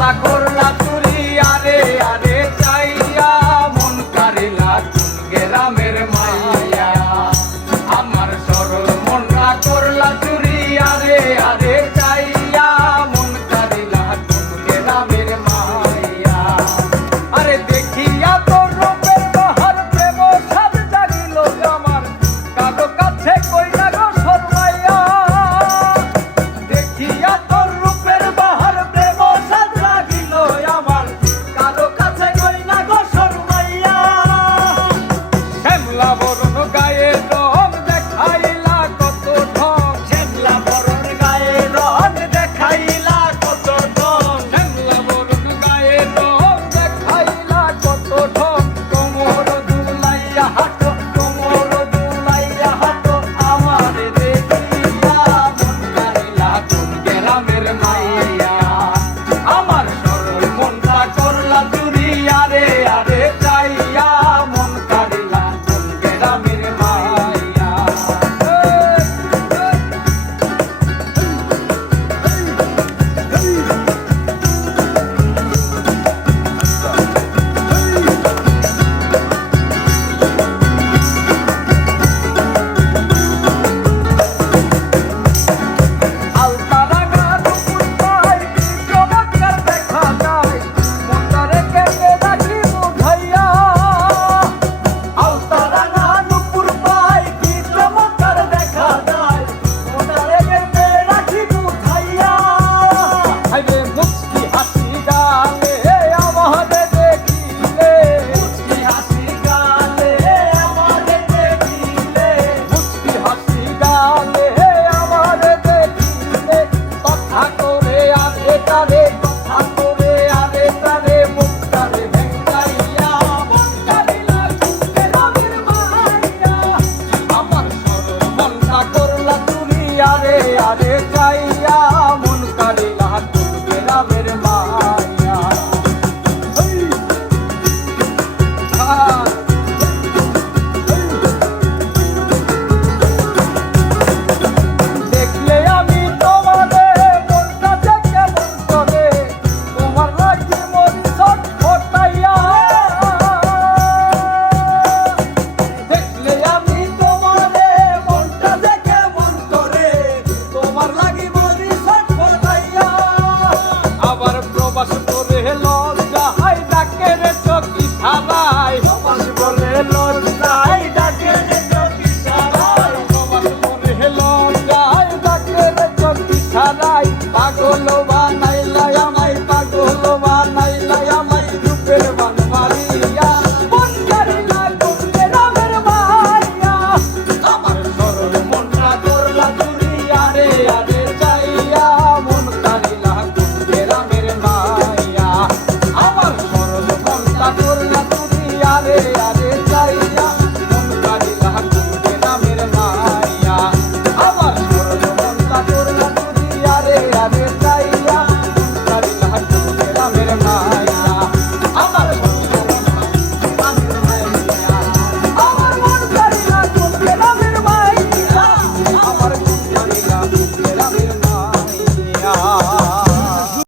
মনটা Benim.